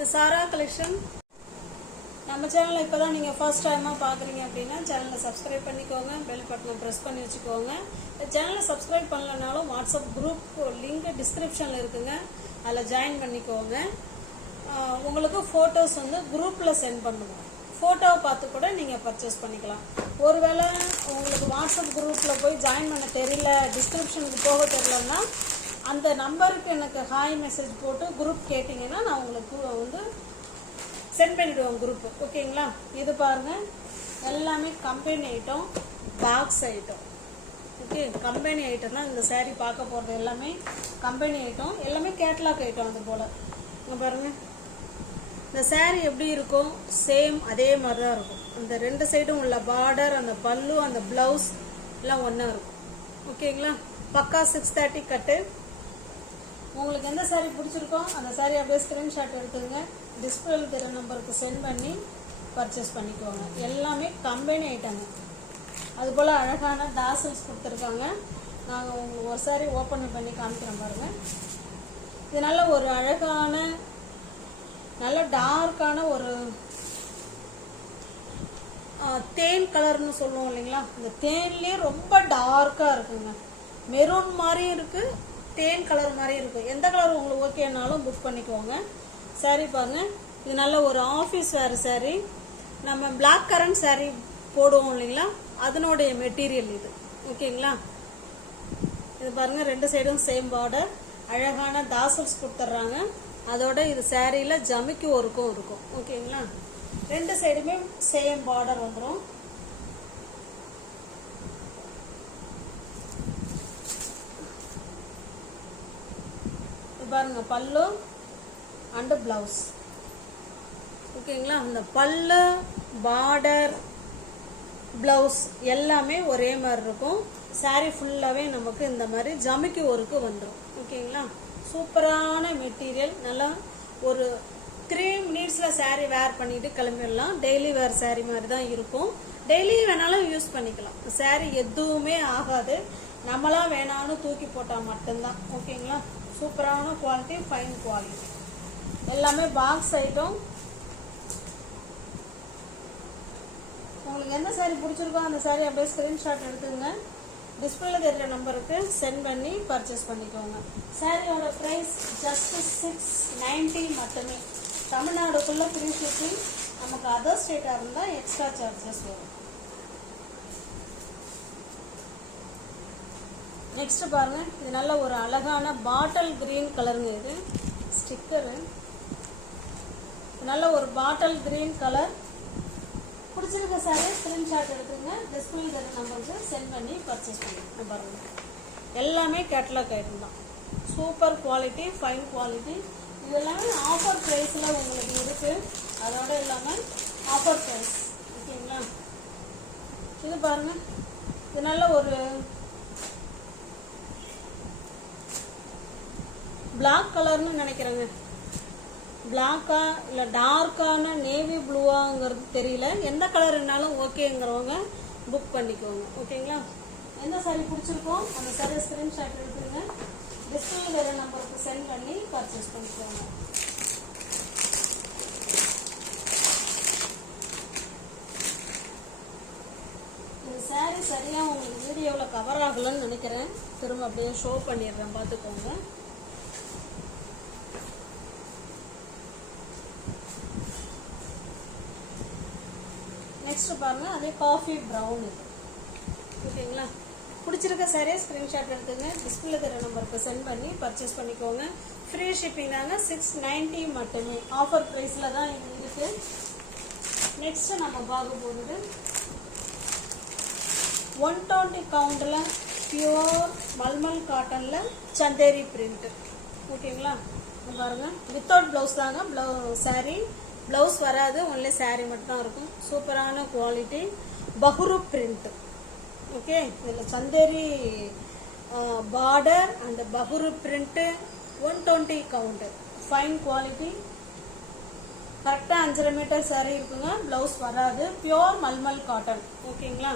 இது சாரா கலெக்ஷன். நம்ம சேனலை இப்போ தான் நீங்கள் ஃபர்ஸ்ட் டைமாக பார்க்குறீங்க அப்படின்னா சேனலை சப்ஸ்கிரைப் பண்ணிக்கோங்க, பெல் பட்டனை ப்ரெஸ் பண்ணி வச்சுக்கோங்க. சேனலை சப்ஸ்கிரைப் பண்ணலனாலும் வாட்ஸ்அப் குரூப் லிங்க் டிஸ்கிரிப்ஷனில் இருக்குங்க, அதில் ஜாயின் பண்ணிக்கோங்க. உங்களுக்கு ஃபோட்டோஸ் வந்து குரூப்பில் சென்ட் பண்ணுவோம். ஃபோட்டோவை பார்த்து கூட நீங்கள் பர்ச்சேஸ் பண்ணிக்கலாம். ஒருவேளை உங்களுக்கு வாட்ஸ்அப் குரூப்பில் போய் ஜாயின் பண்ண தெரியல, டிஸ்கிரிப்ஷனுக்கு போக தெரியலன்னா அந்த நம்பருக்கு எனக்கு ஹாய் மெசேஜ் போட்டு குரூப் கேட்டிங்கன்னா நான் உங்களுக்கு வந்து சென்ட் பண்ணிவிடுவோம் குரூப்பு. ஓகேங்களா? இது பாருங்கள், எல்லாமே company item, box item. Okay, company item தான் இந்த சாரீ பார்க்க போகிறது. எல்லாமே கம்பெனி ஐட்டம், எல்லாமே கேட்லாக் ஐட்டம். அது போல் இங்கே பாருங்கள், இந்த சாரீ எப்படி இருக்கும் சேம் அதே மாதிரி தான் இருக்கும். அந்த ரெண்டு சைடும் உள்ள பார்டர், அந்த பல்லு, அந்த ப்ளவுஸ் எல்லாம் ஒன்றா இருக்கும். ஓகேங்களா? பக்கா 630 கட்டு. உங்களுக்கு எந்த சாரீ பிடிச்சிருக்கோ அந்த சாரீ அப்படியே ஸ்க்ரீன்ஷாட் எடுத்துங்க, டிஸ்பிளேல தெரிய நம்பருக்கு சென்ட் பண்ணி பர்ச்சேஸ் பண்ணிக்குவாங்க. எல்லாமே கம்பெனி ஐட்டங்க. அதுபோல் அழகான டாசல்ஸ் கொடுத்துருக்காங்க. நாங்கள் உங்களுக்கு ஒரு சாரீ ஓப்பன் பண்ணி காமிக்கிறோம் பாருங்கள். இது நல்ல ஒரு அழகான, நல்ல டார்க்கான ஒரு தேன் கலர்னு சொல்லுவோம் இல்லைங்களா, இந்த தேன்லேயே ரொம்ப டார்க்காக இருக்குங்க. மெரூன் மாதிரியும் இருக்குது, தேன் கலர் மாதிரி இருக்குது. எந்த கலர் உங்களுக்கு ஓகேனாலும் புக் பண்ணிக்கோங்க. சாரீ பாருங்க, இது நல்ல ஒரு ஆஃபீஸ் வேர் சாரீ. நம்ம பிளாக் கரண்ட் சாரீ போடுவோம் இல்லைங்களா, அதனுடைய மெட்டீரியல் இது. ஓகேங்களா? இது பாருங்க, ரெண்டு சைடும் சேம் பார்டர், அழகான தாசல்ஸ் கொடுத்துட்றாங்க. அதோட இது சாரியில் ஜமிக்கு ஒர்க்கும் இருக்கும். ஓகேங்களா? ரெண்டு சைடுமே சேம் பார்டர் வந்துடும். பாருங்க, பல்லு அண்ட் பிளவுஸ். ஓகேங்களா? அந்த பல்லு, பார்டர், பிளவுஸ் எல்லாமே ஒரே மாதிரி இருக்கும். சாரீ ஃபுல்லாகவே நமக்கு இந்த மாதிரி ஜமிக்கி ஒர்க்கு வந்துடும். ஓகேங்களா? சூப்பரான மெட்டீரியல். நல்லா ஒரு 3 மினிட்ஸில் சாரீ வேர் பண்ணிட்டு கிளம்பிடலாம். டெய்லி வேர் சாரீ மாதிரி தான் இருக்கும். டெய்லி வேணாலும் யூஸ் பண்ணிக்கலாம். சாரீ எதுவுமே ஆகாது. நம்மளா வேணாலும் தூக்கி போட்டால் மட்டும்தான். ஓகேங்களா? சூப்பரான குவாலிட்டி, ஃபைன் குவாலிட்டி. எல்லாமே பாக்ஸ் ஐட்டம். உங்களுக்கு எந்த சாரீ பிடிச்சிருக்கோ அந்த சாரீ அப்படியே ஸ்க்ரீன்ஷாட் எடுத்துங்க, டிஸ்பிளேல தெரிகிற நம்பருக்கு சென்ட் பண்ணி பர்ச்சேஸ் பண்ணிக்கோங்க. சாரியோட ப்ரைஸ் ஜஸ்ட் 690 மட்டுமே. தமிழ்நாடுக்குள்ளே ஃப்ரீ ஷிப்பிங். நமக்கு அதர் ஸ்டேட்டாக இருந்தால் எக்ஸ்ட்ரா சார்ஜஸ் வரும். நெக்ஸ்ட் பாருங்க, இது நல்ல ஒரு அழகான பாட்டில் கிரீன் கலருங்க. இது ஸ்டிக்கரு. நல்ல ஒரு பாட்டில் கிரீன் கலர். பிடிச்சிருக்க சாரி ஸ்கிரீன்ஷாட் எடுத்துங்க, டிஸ்பிளே தர நம்பருக்கு சென்ட் பண்ணி பர்ச்சேஸ் பண்ணிங்க. பாருங்க, எல்லாமே கேட்லாக் ஐட்டம் தான். Super quality, fine quality. இது எல்லாமே ஆஃபர் ப்ரைஸில் உங்களுக்கு இருக்கு. அதோட இல்லாமல் ஆஃபர் ப்ரைஸ். ஓகேங்களா? இது பாருங்க, இது நல்ல ஒரு பிளாக் கலர்னு நினைக்கிறேங்க. பிளாக்கா இல்லை டார்க்கான நேவி ப்ளூவாங்கிறது தெரியல. எந்த கலர்னாலும் ஓகேங்கிறவங்க புக் பண்ணிக்கோங்க. ஓகேங்களா? எந்த சாரீ பிடிச்சிருக்கோ அந்த சாரீ ஸ்க்ரீன்ஷாட் எடுத்துருங்க, டிஸ்பிளே வேறு நம்பருக்கு சென்ட் பண்ணி பர்ச்சேஸ் பண்ணிக்கோங்க. இந்த சாரீ சரியாக உங்களுக்கு வீடியோவில் கவர் ஆகலன்னு நினைக்கிறேன். திரும்ப அப்படியே ஷோ பண்ணிடுறேன், பார்த்துக்கோங்க. நெக்ஸ்ட் பாருங்க, அதே காஃபி ப்ரௌன். இது ஓகேங்களா? பிடிச்சிருக்க சாரியை ஸ்க்ரீன்ஷாட் எடுத்துங்க, டிஸ்பிளே தர நம்பருக்கு சென்ட் பண்ணி பர்ச்சேஸ் பண்ணிக்கோங்க. ஃப்ரீ ஷிப்பிங் தாங்க, 690 மட்டுமே. ஆஃபர் ப்ரைஸில் தான் இது இருக்கு. நெக்ஸ்ட் நம்ம பார்க்க போகிறது 120 கவுண்டில் பியூர் மல்மல் காட்டனில் சந்தேரி பிரிண்ட். ஓகேங்களா? பாருங்க, வித்தவுட் ப்ளவுஸ் தாங்க சாரீ. ப்ளவுஸ் வராது, ஒன்லி சாரீ மட்டும் தான் இருக்கும். சூப்பரான குவாலிட்டி, பஹுரு பிரிண்ட். ஓகே, இதில் Chanderi border and Bagru print, 120 count, fine quality. கரெக்டாக 5.5 மீட்டர் சாரீ இருக்குங்க. ப்ளவுஸ் வராது, பியோர் மல்மல் காட்டன். ஓகேங்களா?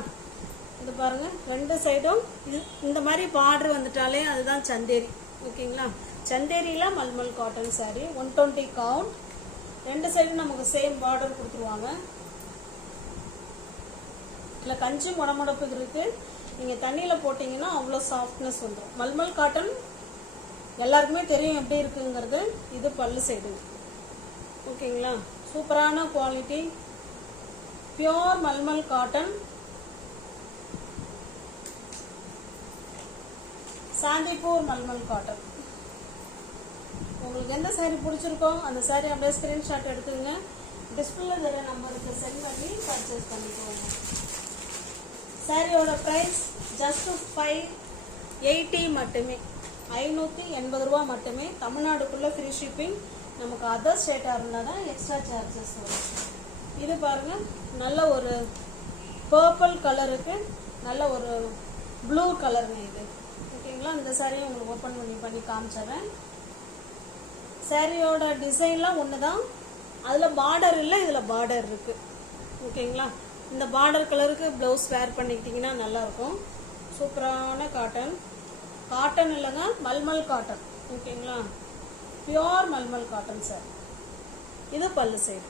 இது பாருங்க, ரெண்டு சைடும் இது இந்த மாதிரி பார்டர் வந்துட்டாலே அதுதான் சந்தேரி. ஓகேங்களா? சந்தேரியில் மல்மல் காட்டன் சாரீ, 120 கவுண்ட். ரெண்டு சைடும் நமக்கு சேம் பார்டர் கொடுத்துருவாங்க. இல்லை கஞ்சி முடமுடப்பு இருக்குது, நீங்கள் தண்ணியில் போட்டிங்கன்னா அவ்வளோ சாஃப்ட்னஸ் வந்துடும். மல்மல் காட்டன் எல்லாருக்குமே தெரியும் எப்படி இருக்குங்கிறது. இது பல்லு சைடு. ஓகேங்களா, சூப்பரான quality pure mulmul cotton. Shantipur mulmul cotton. உங்களுக்கு எந்த சாரீ பிடிச்சிருக்கோ அந்த சாரீ அப்படியே ஸ்கிரீன்ஷாட் எடுத்துங்க. டிஸ்பிளே தர நம்பருக்கு சென்ட் பண்ணி பர்ச்சேஸ் பண்ணிக்கோங்க. சாரியோட ப்ரைஸ் ஜஸ்ட் 580 மட்டுமே, 580 ரூபா மட்டுமே. தமிழ்நாடுக்குள்ளே ஃப்ரீ ஷிப்பிங். நமக்கு அதர் ஸ்டேட்டாக இருந்தால் தான் எக்ஸ்ட்ரா சார்ஜஸ் வரும். இது பாருங்கள், நல்ல ஒரு பர்பிள் கலருக்கு நல்ல ஒரு ப்ளூ கலருங்க இது. ஓகேங்களா, இந்த சாரியை உங்களுக்கு ஓப்பன் பண்ணி காமிச்சிடுறேன். சாரியோட டிசைன்லாம் ஒன்று தான், அதில் பார்டர் இல்லை, இதில் பார்டர் இருக்குது. ஓகேங்களா, இந்த பார்டர் கலருக்கு ப்ளவுஸ் வேர் பண்ணிக்கிட்டிங்கன்னா நல்லாயிருக்கும். சூப்பரான காட்டன். காட்டன் இல்லைங்க, மல்மல் காட்டன். ஓகேங்களா, பியோர் மல்மல் காட்டன் சார். இது பல்லு சைடு.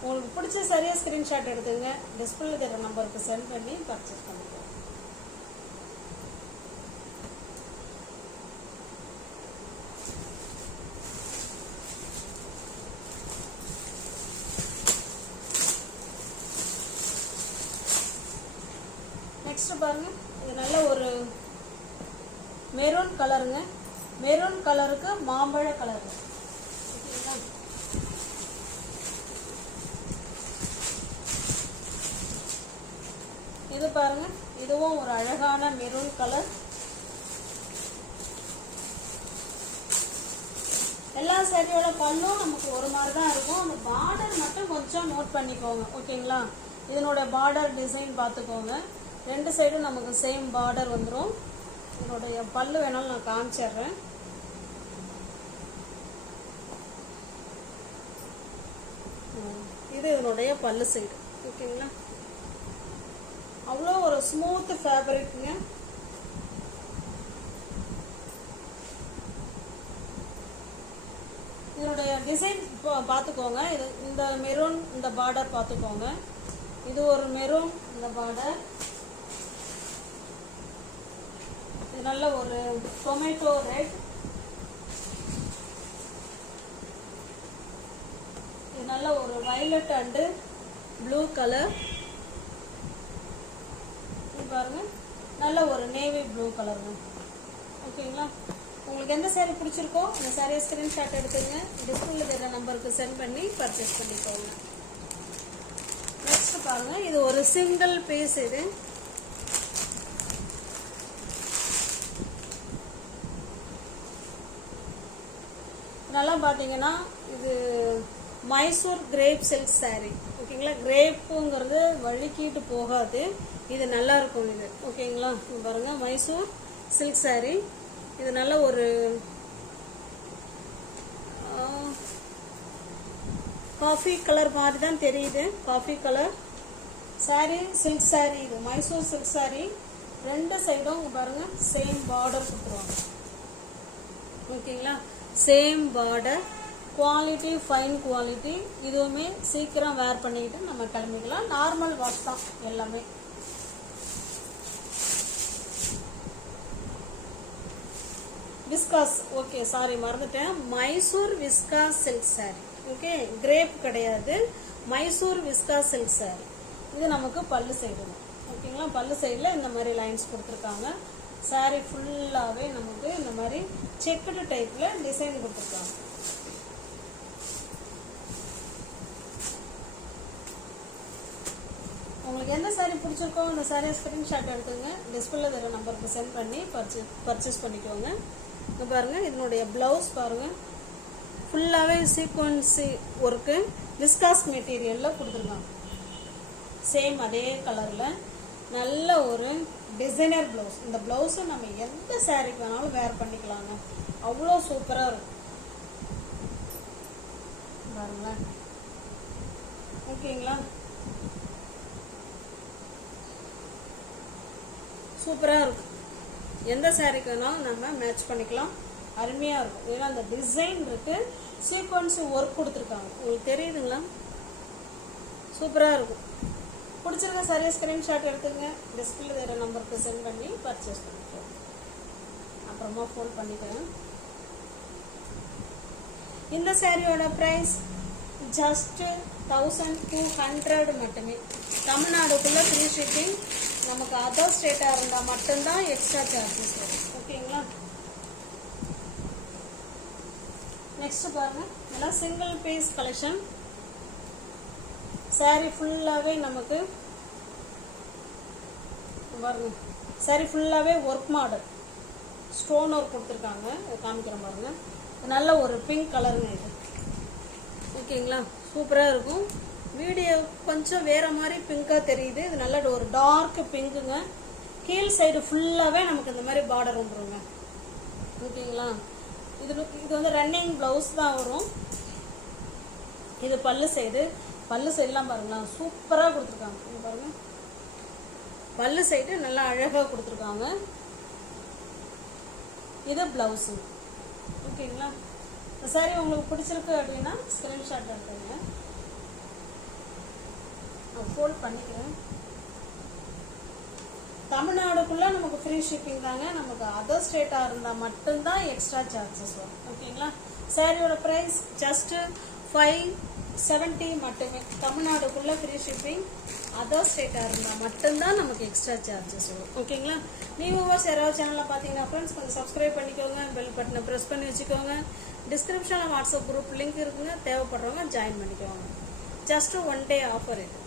உங்களுக்கு பிடிச்ச சரியாக ஸ்க்ரீன்ஷாட் எடுத்துங்க. டிஸ்பிளே தர நம்பருக்கு சென்ட் பண்ணி பர்ச்சேஸ் பண்ணிக்கோங்க. நெக்ஸ்ட் பாருங்க, இது நல்ல ஒரு மெரூன் கலருங்க. மெரூன் கலருக்கு மாம்பழ கலரு. ஓகேங்களா, இது பாருங்க, இதுவும் ஒரு அழகான மெரூன் கலர். எல்லா சாரியோட பல்லும் நமக்கு ஒரு மாதிரி தான் இருக்கும். அந்த பார்டர் மட்டும் கொஞ்சம் நோட் பண்ணிக்கோங்க. ஓகேங்களா, இதனோட பார்டர் டிசைன் பார்த்துக்கோங்க. ரெண்டு சைடும் நமக்கு சேம் பார்டர் வந்துடும். இதனுடைய பல்லு வேணாலும் நான் காமிச்சிடுறேன். இது இதனுடைய பல்லு சைடு. ஓகேங்களா, அவ்வளோ ஒரு ஸ்மூத் ஃபேப்ரிக்ங்க. இதனுடைய டிசைன் பார்த்துக்கோங்க. இது இந்த மெரூன், இந்த பார்டர் பார்த்துக்கோங்க. இது ஒரு மெரூன், இந்த பார்டர். இது நல்ல ஒரு டொமேட்டோ ரெட். இது நல்ல ஒரு வயலட் அண்டு ப்ளூ கலர். இது பாருங்க, நல்ல ஒரு நேவி ப்ளூ கலருங்க. ஓகேங்களா, உங்களுக்கு எந்த சாரீ பிடிச்சிருக்கோ அந்த சாரியை ஸ்கிரீன்ஷாட் எடுத்துங்க. டிஸ்பிளேல தர நம்பருக்கு சென்ட் பண்ணி பர்ச்சேஸ் பண்ணிக்கோங்க. நெக்ஸ்ட் பாருங்க, இது ஒரு சிங்கிள் பீஸ். இது நல்லா பார்த்தீங்கன்னா இது மைசூர் கிரேப் சில்க் சாரீ. ஓகேங்களா, கிரேப்புங்கிறது வழுக்கிட்டு போகாது, இது நல்லா இருக்கும் இது. ஓகேங்களா, பாருங்க, மைசூர் சில்க் சாரீ. இது நல்ல ஒரு காஃபி கலர் மாதிரி தான் தெரியுது, coffee colour sari, silk sari. இது மைசூர் சில்க் சாரீ. ரெண்டு சைடும் பாருங்க சேம் பார்டர் கொடுத்துருவாங்க. ஓகேங்களா, same border. Quality fine quality. இதுவுமே சீக்கிரம் வேர் பண்ணிக்கிட்டு நம்ம கிளம்பிக்கலாம். நார்மல் வாஷ் தான் எல்லாமே. விஸ்காஸ், ஓகே சாரி மறந்துட்டேன், Mysore viscose silk sari. Okay, crepe கிடையாது, மைசூர் விஸ்காஸ் சில்க் சாரீ. இது நமக்கு பல்லு சைடு. ஓகேங்களா, பல்லு சைடில் இந்த மாதிரி லைன்ஸ் கொடுத்துருக்காங்க. சாரீ ஃபுல்லாகவே நமக்கு இந்த மாதிரி செக்குடு டைப்பில் டிசைன் கொடுத்துருக்காங்க. உங்களுக்கு எந்த சாரீ பிடிச்சிருக்கோ அந்த சாரியை ஸ்க்ரீன்ஷாட் எடுத்துங்க. டிஸ்பிளே தர நம்பருக்கு சென்ட் பண்ணி பர்ச்சேஸ் பண்ணிக்கோங்க. இங்கே பாருங்கள், இதனுடைய ப்ளவுஸ் பாருங்கள், ஃபுல்லாகவே சீக்வன்சி ஒர்க்கு விஸ்காஸ் மெட்டீரியலில் கொடுத்துருக்காங்க. சேம் அதே கலரில் நல்ல ஒரு டிசைனர் ப்ளவுஸ். இந்த ப்ளவுஸை நம்ம எந்த சாரீக்கு வேணாலும் வேர் பண்ணிக்கலாங்க, அவ்வளோ சூப்பராக இருக்கும் பாருங்களேன். ஓகேங்களா, சூப்பராக இருக்கும். எந்த சாரீக்கு வேணாலும் நம்ம மேட்ச் பண்ணிக்கலாம், அருமையாக இருக்கும். ஏன்னா அந்த டிசைன் இருக்குது, சீக்வன்ஸ் ஒர்க் கொடுத்துருக்காங்க. உங்களுக்கு தெரியுதுங்களா? சூப்பராக இருக்கும். பிடிச்சிருக்க சரியாக ஸ்க்ரீன்ஷாட் எடுத்துங்க. டிஸ்பிளே வேறு நம்பருக்கு சென்ட் பண்ணி பர்ச்சேஸ் பண்ணிக்கலாம். அப்புறமா ஃபோன் பண்ணிக்கிறேன். இந்த சாரியோட ப்ரைஸ் ஜஸ்ட் 1200 மட்டுமே. தமிழ்நாடுக்குள்ளே ஃப்ரீ ஷிப்பிங். நமக்கு அதர் ஸ்டேட்டாக இருந்தால் மட்டும்தான் எக்ஸ்ட்ரா சார்ஜஸ் வரும். ஓகேங்களா? நெக்ஸ்ட் பாருங்க, இதெல்லாம் சிங்கிள் பீஸ் கலெக்ஷன். சாரி ஃபுல்லாகவே நமக்கு பாருங்க, சாரி ஃபுல்லாகவே ஒர்க் மாடல் ஸ்டோன் ஒர்க் கொடுத்துருக்காங்க. காமிக்கிறேன் பாருங்க. நல்ல ஒரு பிங்க் கலருங்க இது. ஓகேங்களா? சூப்பராக இருக்கும். வீடியோ கொஞ்சம் வேற மாதிரி பிங்காக தெரியுது. இது நல்ல ஒரு டார்க் பிங்க்குங்க. கீழ் சைடு ஃபுல்லாகவே நமக்கு இந்த மாதிரி பார்டர் வந்துருங்க. ஓகேங்களா? இது வந்து ரன்னிங் ப்ளவுஸ் தான் வரும். இது பல்லு சைடுலாம் பாருங்களா, சூப்பராக கொடுத்துருக்காங்க. இது பாருங்க, பல்லு சைடு நல்லா அழகாக கொடுத்துருக்காங்க. இது பிளவுஸு. ஓகேங்களா? சாரி உங்களுக்கு பிடிச்சிருக்கு அப்படின்னா ஸ்கிரீன்ஷாட் எடுத்துங்க. நான் ஃபோல்ட் பண்ணிக்கிறேன். தமிழ்நாடுக்குள்ள நமக்கு ஃப்ரீ ஷிப்பிங் தாங்க. நமக்கு அதர் ஸ்டேட்டாக இருந்தால் மட்டும்தான் எக்ஸ்ட்ரா சார்ஜஸ் வரும். ஓகேங்களா? சாரியோட ப்ரைஸ் ஜஸ்ட் 570 மட்டுமே. தமிழ்நாடுக்குள்ள ஃப்ரீ ஷிப்பிங். அதர் ஸ்டேட்டாக இருந்தால் மட்டும்தான் நமக்கு எக்ஸ்ட்ரா சார்ஜஸ் வரும். ஓகேங்களா? வியூவர்ஸ் யாராவது சேனலில் பார்த்தீங்கன்னா ஃப்ரெண்ட்ஸ் கொஞ்சம் சப்ஸ்கிரைப் பண்ணிக்கோங்க. பெல் பட்டனை ப்ரெஸ் பண்ணி வச்சுக்கோங்க. டிஸ்கிரிப்ஷனில் வாட்ஸ்அப் குரூப் லிங்க் இருக்குங்க. தேவைப்படுறவங்க ஜாயின் பண்ணிக்கோங்க. ஜஸ்ட் 1 day ஆஃபர் இது.